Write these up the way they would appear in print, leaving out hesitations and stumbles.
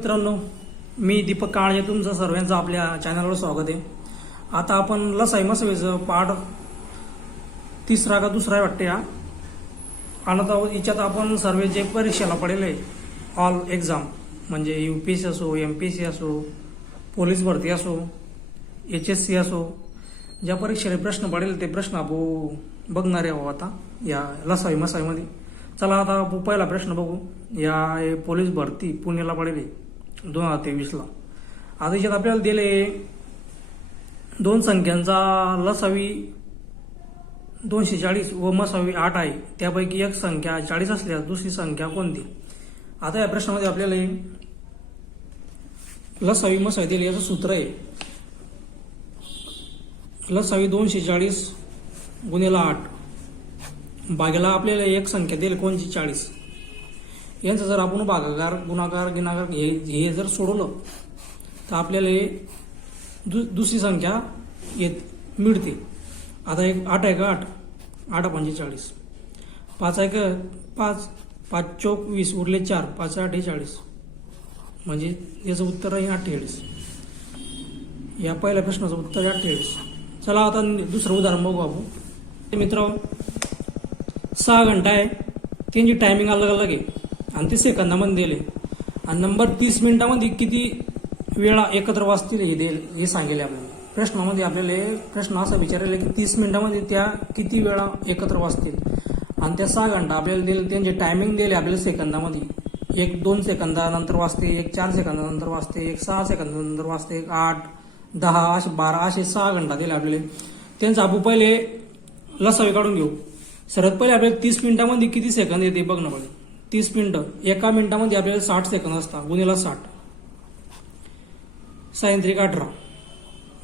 मित्रांनो, मी दीपक काळे, तुमचं सर्वांचं आपल्या चॅनलवर स्वागत आहे. आता आपण लसाई मसाईचं पाठ तिसरा का दुसरा आहे वाटते आणि आता याच्यात आपण सर्व जे परीक्षेला पडेल ऑल एक्झाम म्हणजे UPSC असो, MPSC असो, पोलीस भरती असो, HSC असो, ज्या परीक्षेला प्रश्न पडेल ते प्रश्न आपण बघणार आहे आता या लसाई मसाईमध्ये. चला आता पहिला प्रश्न बघू. या पोलीस भरती पुण्याला पडेल 2023ला. आता याच्यात आपल्याला दिले दोन संख्यांचा लसावी 240 व मसावी 8 आहे. त्यापैकी एक संख्या 40 असल्यास दुसरी संख्या कोणती? आता या प्रश्नामध्ये आपल्याला लसावी मसावी दिली. याचं सूत्र आहे लसावी 240 गुणिले 8 भागाला आपल्याला एक संख्या दिली कोणची 40. यांचं जर आपण भागाकार गुणाकार गिणाकार हे जर सोडवलं तर आपल्याला दुसरी संख्या मिळते. आता एक 8 आहे का 8 8 पंचे 40, 5 आहे का 5 5 चौक 20 उरले 4 5 8 40 म्हणजे याचं उत्तर आहे 48. या पहिल्या प्रश्नाचं उत्तर आहे 48. चला आता दुसरं उदाहरण बघू आपण. मित्रांनो 6 घंटा आहे, त्यांची टायमिंग अलग अलग आहे आणि ते सेकंदामध्ये दिले आणि नंबर 30 मिनिटांमध्ये किती वेळा एकत्र वाचतील हे सांगेल आपल्याला. प्रश्नामध्ये आपल्याला प्रश्न असा विचारले की 30 मिनिटांमध्ये त्या किती वेळा एकत्र वाचतील आणि त्या 6 घंटा आपल्याला दिले, त्यांचे टायमिंग दिले आपल्याला सेकंदामध्ये. एक 2 सेकंदानंतर वाचते, एक 4 सेकंदानंतर वाचते, एक 6 सेकंदानंतर वाचते, एक 8 10 असे 12 असे 6 घंटा दिले आपल्याला. त्यांचं आपण पहिले लसावी काढून घेऊ. सर्वात पहिले आपल्याला 30 मिनिटांमध्ये किती सेकंद येते बघणं पडेल. 30 मिनिटं, एका मिनिटामध्ये आपल्याला 60 सेकंद असतात गुणिले 60 सायंत्रिक 18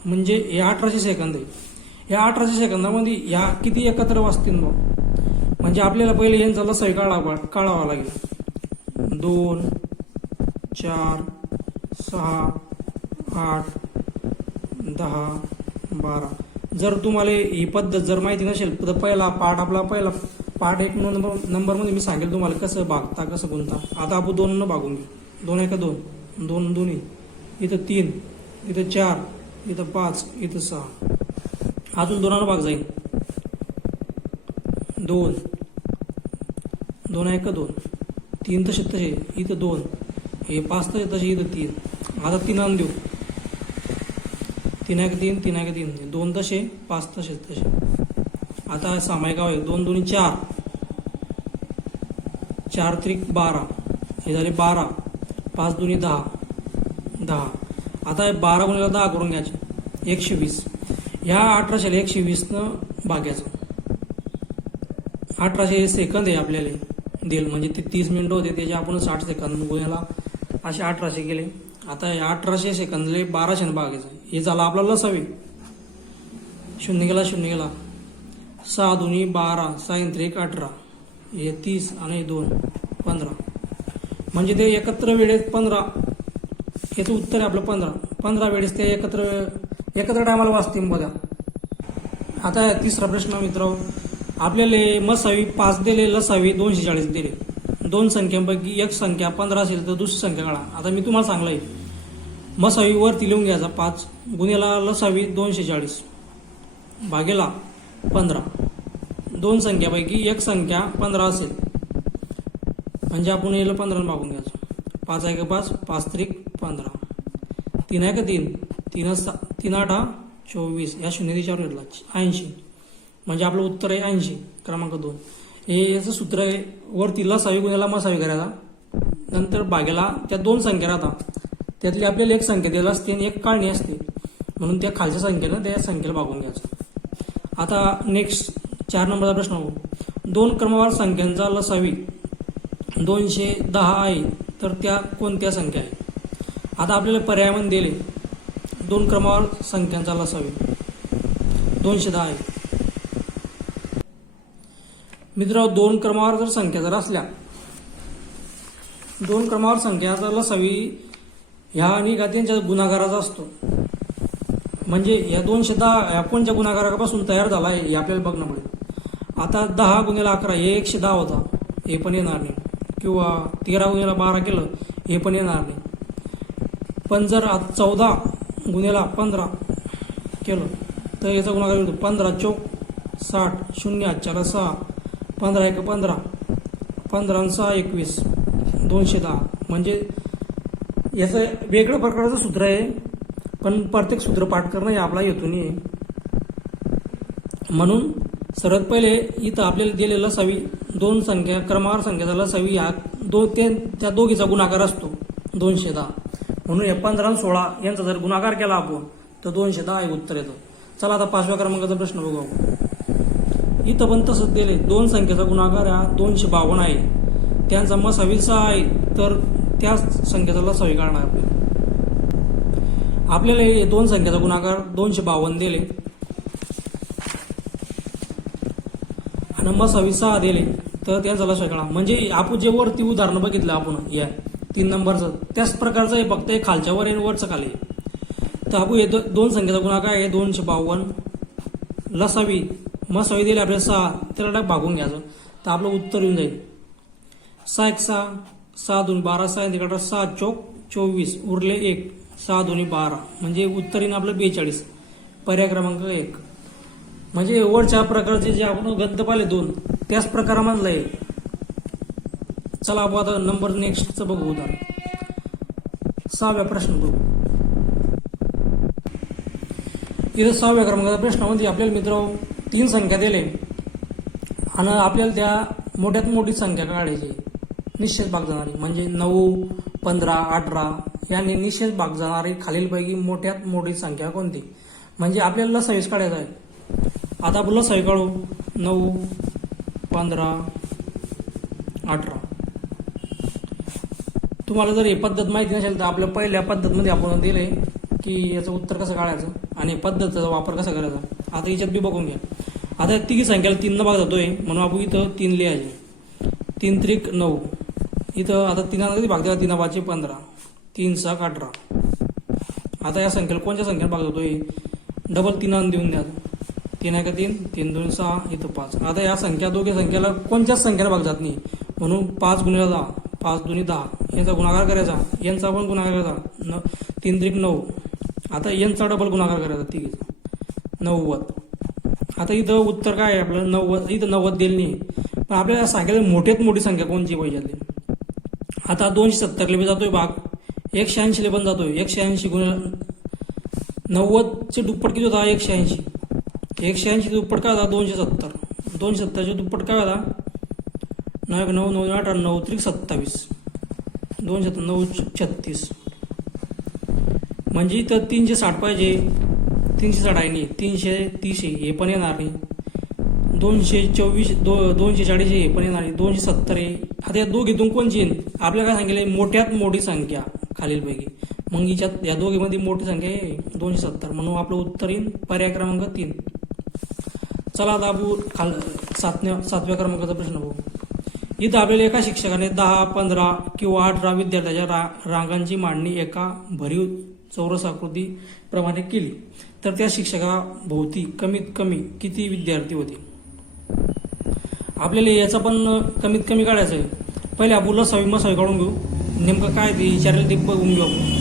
म्हणजे हे 1800 सेकंद आहे. या 1800 सेकंदामध्ये या किती एकत्र वाचतील म्हणजे आपल्याला पहिले यांचा लसावी काढावा लागेल. 2 4 6 8 10 12. जर तुम्हाला ही पद्धत जर माहिती नसेल तर पहिला पार्ट 1 नंबरमध्ये मी सांगेल तुम्हाला कसं भागता कसं गुणता. आता आपण 2 भागून घेऊ. 2 1 2 2 दोन्ही, इथं 3 इथं 4 इथं 5 इथं 6 अजून 2 भाग जाईल. 2 2 1 2 3 तसे इथं 2 हे 5 तसे इथं 3. आता 3 देऊ. 3 1 3 3 1 3 2 तसे 5 तसे. आता सामायिक आहे 2 2 4 4 त्रिक 12 हे झाले 12 5 2 10 10. आता 12 गुणिले 10 करून घ्यायचे 120. ह्या 1800 120 न भागायचं. 1800 सेकंद आहे आपल्याला दिल म्हणजे ते 30 मिनिटं होते त्याचे आपण 60 सेकंद गुन्ह्याला असे 1800 केले. आता या 1800 सेकंदले 1200 भागायचं. हे झालं आपला लसावी. 0 गेला 6 2 12 सायंत्रिक 18 हे 30 आणि 2 15 म्हणजे ते एकत्र वेळेत 15. याचं उत्तर आहे आपलं 15 वेळेस ते एकत्र टायमाला वाचतील बघा. आता तिसरा प्रश्न मित्र आपल्याला मसावी 5 दिले, लसावी 240 दिले. 2 संख्यांपैकी एक संख्या 15 असेल तर दुसरी संख्या काढा. आता मी तुम्हाला सांगलंय मसावी वरती लिहून घ्यायचा 5 गुणिले लसावी 240 भागेला 15. 2 संख्यापैकी एक संख्या 15 असेल म्हणजे आपण याला 15 भागून घ्यायचं. 5 1 5 5 त्रिक 15 3 1 3 3 8 24 या 0 दिशावर घेतला 80 म्हणजे आपलं उत्तर आहे 80 क्रमांक 2. हे याचं सूत्र आहे वरती लसावी गुणिले मसावी करायचा, नंतर भागेला त्या 2 संख्या राहतात त्यातली आपल्याला एक संख्या द्यायला असते आणि एक काढणी असते म्हणून त्या खालच्या संख्येनं त्या संख्येला भागून घ्यायचं. आता नेक्स्ट 4 नंबरचा प्रश्न बघू. 2 क्रमवार संख्यांचा लसावी 210 आहे तर त्या कोणत्या संख्या आहे? आता आपल्याला पर्यायामध्ये दिले 2 क्रमवार संख्यांचा लसावी 210 आहे. मित्रांनो 2 क्रमवार जर संख्या जर असल्या 2 क्रमवार संख्याचा लसावी ह्या आणि त्यांच्या गुणाकाराचा असतो म्हणजे या 210 या कोणत्या गुणाकारापासून तयार झाला आहे हे आपल्याला बघणं पडेल. आता 10 गुणिले 11 हे 110 होता हे पण येणार नाही, किंवा 13 गुणिले 12 केलं हे पण येणार नाही. पण जर 14 गुन्हेला 15 केलं तर याचा गुणाकार होतो 15 चौक 60, 0 4 6, 15 1 15, 15 आणि 6 21, 210. म्हणजे याचं वेगळं प्रकारचं सूत्र आहे, पण प्रत्येक सूत्र पाठ करणं हे आपला हेतू नाही आहे. म्हणून सर्वात पहिले इथं आपल्याला दिलेलं लसावी दोन संख्या क्रमवार संख्येचा लसावी हा त्या दोघीचा गुणाकार असतो 210. म्हणून हे 15 आणि 16 यांचा जर गुणाकार केला आपण तर 210 हे उत्तर येतं. चला आता 5व्या क्रमांकाचा प्रश्न बघू आपण. इथं पण तसंच दिले, दोन संख्येचा गुणाकार हा 252 आहे, त्यांचा मसावी 6 आहे, तर त्या संख्येचा लसावी काढणार आपल्याला हे दोन संख्येचा गुणाकार 252 दिले आणि मसावी 6 दिले, तर त्यांचा लसावी काढा. म्हणजे आपण जे वरती उदाहरण बघितलं आपण या 3 नंबरचं त्याच प्रकारचं आहे, फक्त खालच्या वर आणि वरचं खाली. तर आपण हे दोन संख्येचा गुणाकार आहे 252, लसावी मसावी दिली आपल्याला 6, त्याला भागून घ्यायचं तर आपलं उत्तर येऊन जाईल 6 1 6, 6 2 12, 6 तिकडे 6 चौक 24, उरले 1, 6 2 12, म्हणजे उत्तर येईन आपलं 42. पर्याय क्रमांक 1. म्हणजे वरच्या प्रकारचे जे आपण गद्य पाहिले दोन त्याच प्रकारामधलं आहे. चला आपण आता नंबर नेक्स्टचं बघू उदाहरण. 6व्या प्रश्न बघू. इथं 6व्या क्रमांकाच्या प्रश्नामध्ये आपल्याला मित्र 3 संख्या दिले आणि आपल्याला त्या मोठ्यात मोठी संख्या काढायची निश्चित भाग जाणारी, म्हणजे 9 15 18 याने निश्चित भाग जाणारी खालीलपैकी मोठ्यात मोठी संख्या कोणती. म्हणजे आपल्याला लसावीस काढायचा आहे. आता आपण लसावी काढू 9 15 18. तुम्हाला जर ही पद्धत माहिती नसेल तर आपल्या पहिल्या पद्धतमध्ये आपण दिले की याचं उत्तर कसं काढायचं आणि पद्धतीचा वापर कसा करायचा. आता याच्यात बी बघून घ्या. आता तिघी संख्याला 3 भाग जातोय म्हणून आपण इथं 3 लिहायचे. 3 त्रिक 9. इथं आता 3 कधी भाग द्या, 3 5 15, 3 6 18. आता या संख्येला कोणत्या संख्येला भाग जातोय डबल 3 देऊन द्या. 3 1 3, 3 2 6, इथं 5. आता या संख्या दोघे संख्येला कोणत्याच संख्येला भाग जात नाही म्हणून 5 गुणिले 10, 5 2 10 यांचा गुणाकार करायचा, यांचा पण गुणाकार करायचा 3 त्रिक 9. आता यांचा डबल गुणाकार करायचा तिघीचा 90. आता इथं उत्तर काय आहे आपलं 90. इथं 90 दिलं नाही, पण आपल्याला सांगायला मोठ्यात मोठी संख्या कोणची पाहिजे. आता 270 ला जातोय भाग, 180 ला पण जातोय. 180 गुणिले 90चे दुप्पट किती होता 180. 180 दुप्पट काय होता 270. 270चे दुप्पट काय होता 9 9 9 8 9 त्रिक 27, 209 36. म्हणजे इथं 360 पाहिजे, 360 आहे नाही, 330 हे पण येणार नाही, 224 240 हे पण येणार नाही, 270 आहे. आता या दोघीतून कोणची येईल आपल्याला काय सांगितले मोठ्यात मोठी संख्या खालीलपैकी. मग हिच्यात या दोघीमध्ये मोठी संख्या आहे 270, म्हणून आपलं उत्तर येईल पर्याय क्रमांक 3. चला आता आपण 7व्या क्रमांकाचा प्रश्न बघू. इथं आपल्याला एका शिक्षकाने 10 15 किंवा 18 विद्यार्थ्याच्या रांगांची मांडणी एका भरीव चौरस आकृती प्रमाणे केली, तर त्या शिक्षकाभोवती कमीत कमी किती विद्यार्थी होते. आपल्याला याचा पण कमीत कमी काढायचं आहे. पहिले आपण लसावी मसावी काढून घेऊ, नेमकं काय ते विचारलेलं ते बघून घेऊ आपण.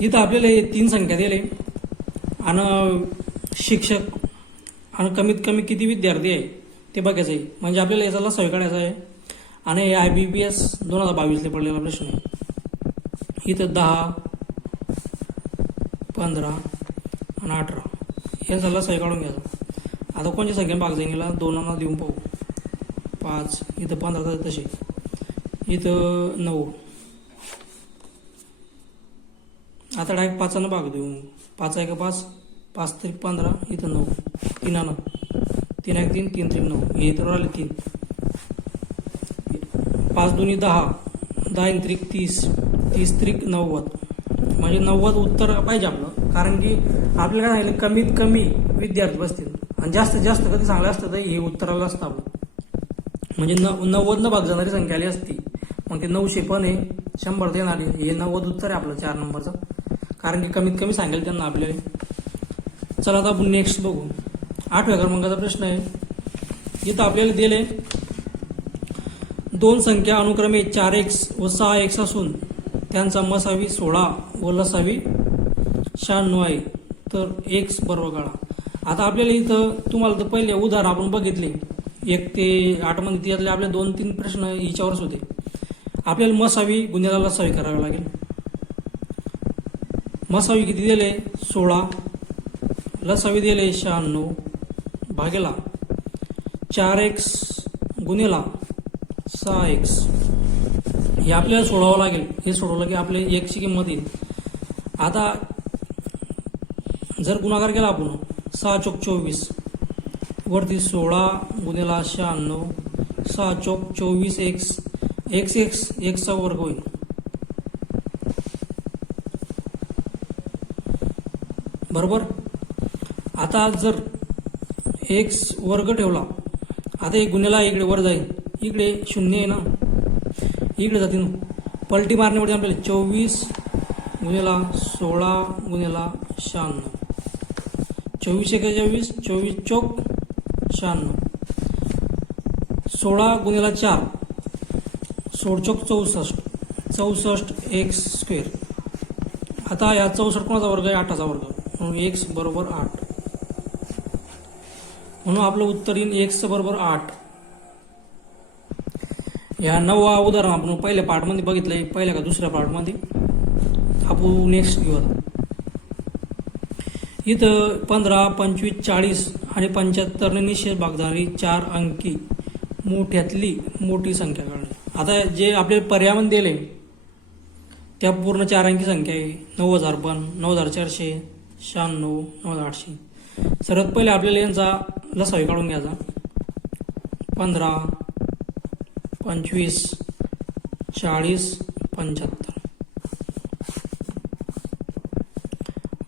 इथं आपल्याला 3 संख्या दिले आणि शिक्षक आणि कमीत कमी किती विद्यार्थी आहे ते बघायचं आहे. म्हणजे आपल्याला याचा लसावी काढायचा आहे आणि हे IBPS 2022 ला पडलेला प्रश्न आहे. इथं 10 15 आणि 18 याचा लसावी काढून घ्यायचा. आता कोणत्या संख्या भाग जाईल याला 2 देऊन पाहू. 5 इथं 15 तसे, इथं 9. आता डायरेक्ट 5 भाग देऊ. 5 1 5, 5 त्रिक 15, इथं 9, 3 9, 3 1 3, 3 त्रिक 9, हे इथं राहिले 3. 5 2 10, 10 त्रिक 30, 30 त्रिक 90. म्हणजे 90 उत्तर पाहिजे आपलं, कारण की आपल्याला काय सांगितलं कमीत कमी विद्यार्थी बसतील आणि जास्तीत जास्त कधी चांगलं असतं तर हे उत्तराला असतं आपलं. म्हणजे 90 भाग जाणारी संख्या आली असती, मग ते 900 पण आहे 100 देणारी, हे 90 उत्तर आहे आपलं 4 नंबरचं, कारण की कमीत कमी सांगेल त्यांना आपल्याला. चला आता आपण नेक्स्ट बघू. 8व्या क्रमांकाचा प्रश्न आहे. इथं आपल्याला दिले 2 संख्या अनुक्रमे 4x व 6x असून त्यांचा मसावी 16 व लसावी 96 आहे, तर एक्स बरोबर काढा. आता आपल्याला इथं तुम्हाला तर पहिले उदाहरण आपण बघितले 1 ते 8 मध्ये, त्यातले आपले 2-3 प्रश्न हिच्यावरच होते. आपल्याला मसावी गुन्ह्याला लसावी करावी लागेल. मसावी किती दिले 16, लसावी दिले 96 भागेला 4x गुन्हेला 6x. हे आपल्याला सोडवावं लागेल. हे सोडवलं की आपले x ची किंमत येईल. आता जर गुणाकार केला आपण 6 चोक 24 वरती 16 गुन्हेला 96 6 चोक 24 x चा वर्ग होईल. बरोबर. आता जर x वर्ग ठेवला, आता एक गुन्हेला इकडे वर जाईल, इकडे 0 आहे ना, इकडे जातील पलटी मारण्यामध्ये आपल्याला 24 गुन्हेला 16 गुन्हेला 96 24 एके 24 24 चोक 96 16 गुन्हेला 4 16 चोक 64 64 एक्स स्क्वेअर. आता या 64 कोणाचा वर्ग आहे 8चा वर्ग, म्हणून एक्स बरोबर 8. म्हणून आपलं उत्तर येईल एक्स बरोबर 8. या 9वा उदाहरण आपण पहिल्या पार्टमध्ये बघितलंय, पहिल्या का दुसऱ्या पार्टमध्ये आपण नेक्स्ट घेऊ. इथं 15 25 40 आणि 75 ने निशेष भागधारी 4 अंकी मोठ्यातली मोठी संख्या काढणे. आता जे आपल्याला पर्यायामध्ये दिले त्या पूर्ण 4 अंकी संख्या आहे. 9001 9400 96 9800. सर्वात पहिले आपल्याला यांचा लसावी काढून घ्यायचा. 15 25 40 75.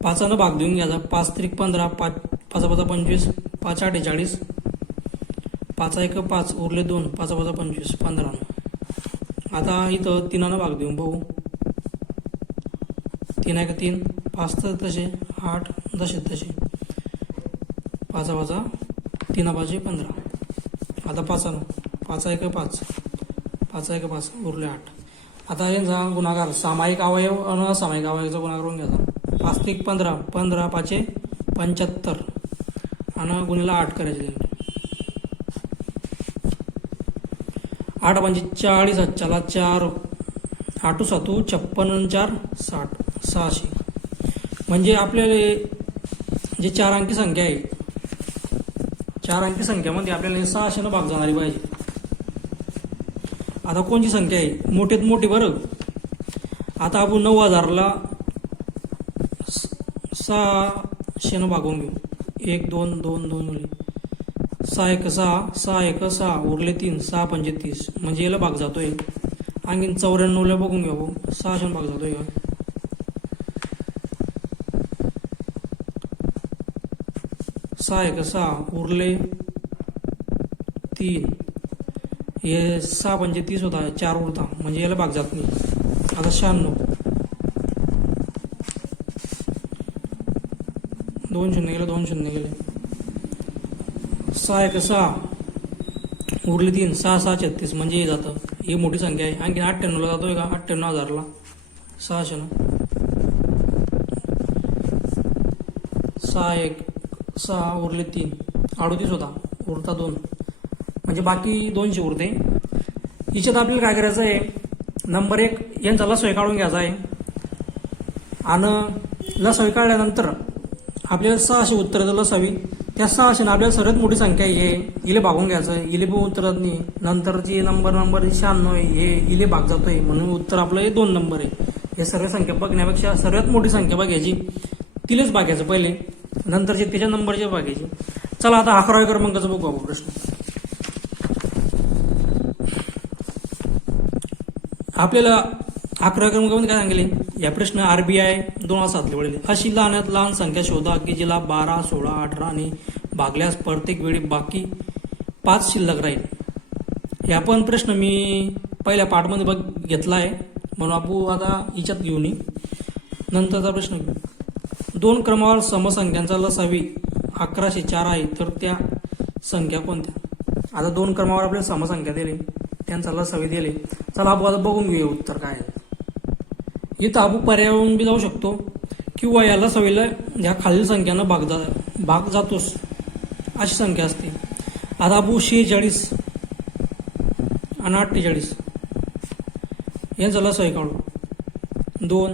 5 भाग देऊन घ्यायचा. 5 त्रिक 15 5 5 25 5 8 40 5 1 5 उरले 2 5 25 15. आता इथं 3 भाग देऊन बघू. 3 1 3 5 तर तसे 8 तसे 5 3 5 15. आता 5 1 5 5 1 5 उरले 8. आता यांचा गुणाकार सामायिक अवयव आणि असामायिक अवयवाचा गुणाकार करून घ्यायचा. 5 त्रिक 15 15 5 75 आणि गुणिला 8 करायचे. 8 5 40 चला 4 8 7 56 4 60 600. म्हणजे आपल्याला जे 4 अंकी संख्या आहे, 4 अंकी संख्यामध्ये आपल्याला 600 न भाग जाणारी पाहिजे. आता कोणती संख्या आहे मोठीत मोठी बरं. आता आपण 9000ला 600 न भागून घेऊ. 1 2 2 2 उरले 6 1 6 6 1 6 उरले 3 6 5 30. म्हणजे याला भाग जातोय. आणखीन 94ला बघून घेऊ. 600 भाग जातोय का. 6 1 6 उरले 3. हे 6 5 30 होता, 4 उरता म्हणजे याला भाग जात नाही. आता 96 2 0 गेले 2 0 गेले. 6 1 6 उरले 3 6 6 36 म्हणजे हे जातं. ही मोठी संख्या आहे. आणखी 98ला जातोय का. 98,000ला 600 6 1 6 उरले 3 38 होता, उरता 2 म्हणजे बाकी 200 उरते. हिच्यात आपल्याला काय करायचं आहे, नंबर 1 यांचा लसावी काढून घ्यायचा आहे. आणि लसावी काढल्यानंतर आपल्याला 600 उत्तर लसावी. त्या 600 आपल्याला सर्वात मोठी संख्या आहे, इले भागून घ्यायचं. इले पण उत्तरात नाही. नंतरची नंबर 96 आहे, हे इले भाग जातोय म्हणून उत्तर आपलं हे 2 नंबर आहे. हे सर्व संख्या बघण्यापेक्षा सर्वात मोठी संख्या बघायची, तिलेच भागायचं पहिले, नंतरचे त्याच्या नंबरचे भागायचे. चला आता 11व्या क्रमांकाचा बघू आपण प्रश्न. आपल्याला 11व्या क्रमांकामध्ये काय सांगितले, या प्रश्न RBI 2007 वळले. अशी लहानात लहान संख्या शोधा की जिला 12 16 18 आणि भागल्यास प्रत्येक वेळी बाकी 5 शिल्लक राहील. या पण प्रश्न मी पहिल्या पार्टमध्ये घेतला आहे, म्हणून आपण आता हिच्यात घेऊ नये. नंतरचा प्रश्न घेऊ. 2 क्रमावर समसंख्यांचा लसावी 1104 आहे, तर त्या संख्या कोणत्या. आता 2 क्रमावर आपल्याला समसंख्या दिले, त्यांचा लसावी दिले. चला आपण आता बघून घेऊया उत्तर काय आहे. इथं आपण पर्यावरण बी जाऊ शकतो किंवा याला सवयीला ह्या खालील संख्यानं भाग जातोच अशी संख्या असते. आता आपण 46 आणि 48 यांचा लसावी काढू. 2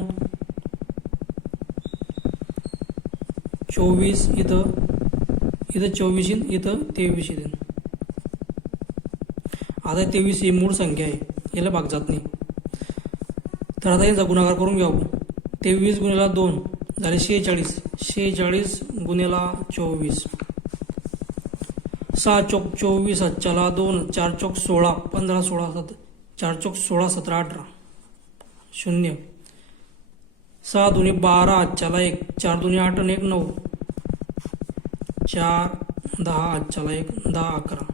24 इथं 24 इथं 23 येईल. आता 23 ही मूळ संख्या आहे, याला भाग जात नाही. तर आता यांचा गुणाकार करून घ्या. 23 गुणिला 2 झाले 46. 46 गुणिला 24. 6 चौक 24, 7 2, 4 चौक 16, 15 16 7, 4 चौक 16 17 18 0. 6 दुनी 12, 1, 4 दुनी 8 आणि 1 9, 4 10, 1 10 11.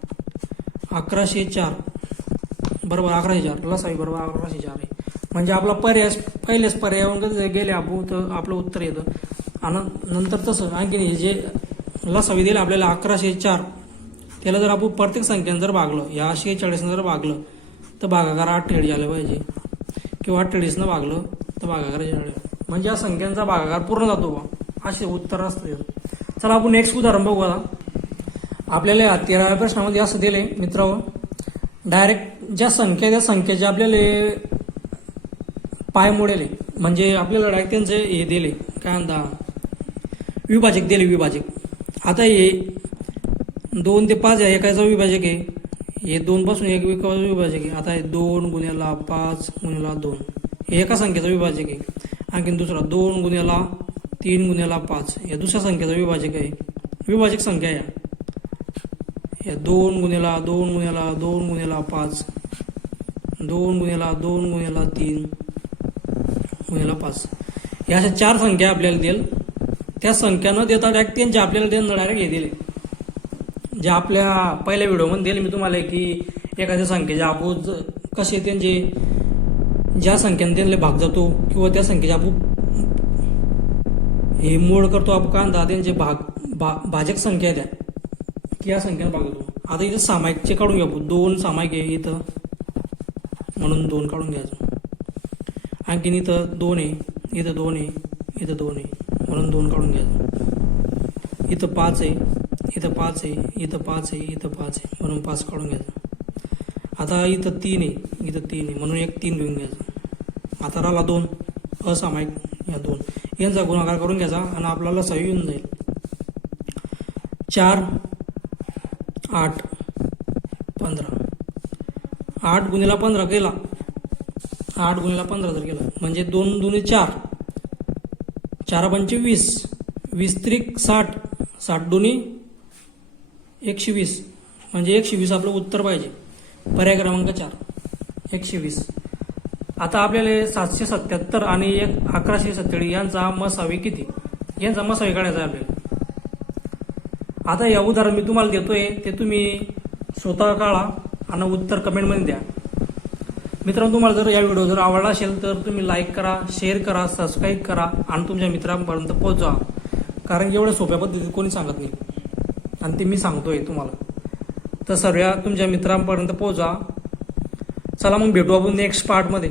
1104 बरोबर 1104 लसावी बरोबर 1104 आहे. म्हणजे आपला पर्याय पहिलेच पर्यायावर गेले आपण तर आपलं उत्तर येतं. आणि नंतर तसं आणखी जे लसावी दिलं आपल्याला 1104 त्याला जर आपण प्रत्येक संख्येनं जर भागलं, या 46 जर भागलं तर भागाकार 48 झालं पाहिजे, किंवा 48 भागलं तर भागाकार 46. म्हणजे या संख्यांचा भागाकार पूर्ण जातो बा, असे उत्तर असतं. चला आपण नेक्स्ट उदाहरण बघू. आपल्याला 13व्या प्रश्नामध्ये असं दिले मित्रांनो, डायरेक्ट ज्या संख्या त्या संख्येचे आपल्याला पाय मोडेले, म्हणजे आपल्याला डायरेक्ट त्यांचे हे दिले काय म्हणता विभाजक दिले विभाजक. आता हे 2 ते 5 आहे एकाचा विभाजक आहे, हे 2 पासून 1 विभाजक आहे. आता हे 2 गुणिला 5 गुणिला 2 हे एका संख्येचा विभाजक आहे. आणखीन दुसरा 2 गुणिला 3 गुणिला 5 हे दुसऱ्या संख्येचा विभाजक आहे, विभाजक संख्या आहे. या 2 गुणिला 2 गुणिला 2 गुणिला 5, 2 गुणिला 2 गुणिला 3 गुणिला 5 या अशा 4 संख्या आपल्याला देईल. त्या संख्या न देता डायरेक्ट त्यांचे आपल्याला त्यांना डायरेक्ट हे दिले, जे आपल्या पहिल्या व्हिडिओमध्ये दिले मी तुम्हाला की एखाद्या संख्येचे आपण कसे त्यांचे ज्या संख्येने त्यांना भाग जातो किंवा त्या संख्येचे आपण हे मोड करतो आपण कांदा त्यांचे भाजक संख्या द्या की या संख्येने भाग जातो. आता इथं सामायिकचे काढून घ्या. 2 सामायिक आहे इथं म्हणून 2 काढून घ्यायचं. आणखीन इथं 2 आहे, इथं 2 आहे, इथं 2 आहे म्हणून 2 काढून घ्यायचं. इथं 5 आहे, इथं 5 आहे, इथं 5 आहे, इथं 5 आहे म्हणून 5 काढून घ्यायचं. आता इथं 3 आहे, इथं 3 आहे म्हणून 3 घेऊन घ्यायचं. आता राहिला 2 असामायिक, या 2 यांचा गुणाकार करून घ्यायचा आणि आपल्याला सही येऊन जाईल. 4 8 15 8 गुणिला 15 केला, 8 गुणिला 15 जर केला म्हणजे 2 दुनी 4, 4 पंचे 20, 20 त्रिक 60, 60 दुनी 120 म्हणजे 120 आपलं उत्तर पाहिजे. पर्याय क्रमांक 4 120. आता आपल्याला 777 आणि 1147 यांचा मसावी किती, यांचा मसावी काढायचा आहे आपल्याला. आता या उदाहरण मी तुम्हाला देतोय ते तुम्ही स्वतः काढा आणि उत्तर कमेंटमध्ये द्या. मित्रांनो, तुम्हाला जर या व्हिडिओ जर आवडला असेल तर तुम्ही लाईक करा, शेअर करा, सबस्क्राईब करा आणि तुमच्या मित्रांपर्यंत पोहोचवा, कारण एवढ्या सोप्या पद्धतीत कोणी सांगत नाही आणि ते मी सांगतोय तुम्हाला. तर सर्व तुमच्या मित्रांपर्यंत पोहोचा. चला मग भेटू आपण नेक्स्ट पार्टमध्ये.